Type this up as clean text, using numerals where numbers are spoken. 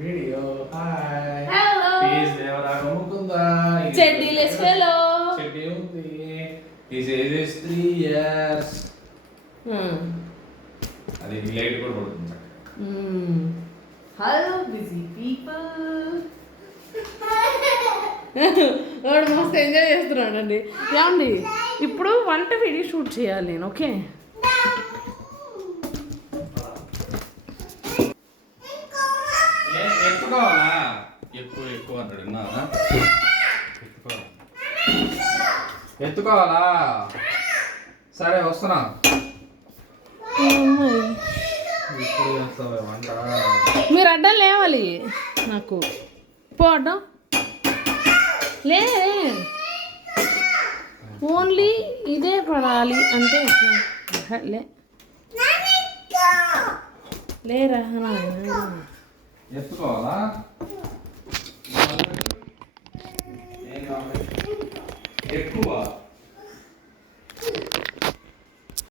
Video hi hello please దేవరాగ ముకుందా చెడ్డీ less fellow చెడ్డీ ఉంది హిస్ ఏజ్ ఇస్ 3 ఇయర్స్ అది లైట్ కూడా పడుతుంది హలో బిజీ పీపుల్ వాడు మస్తు ఎంజాయ్ చేస్తున్నాడండి ఏమండి ఇప్పుడు వంట వీడియో షూట్ చేయాలి నేను ఓకే ఎత్తుకోవాలా ఎక్కువ ఎక్కువ అంటాడు విన్నావా ఎత్తుకోవాలా సరే వస్తున్నా ఇప్పుడు చేస్తావా వంట మీరు అడ్డం లేవాలి నాకు పో అడ్డం లే ఓన్లీ ఇదే పడాలి అంటే ఎట్లా? లే లేరా ఎత్తుకోవాలా ఏం కావాలి ఎక్కువ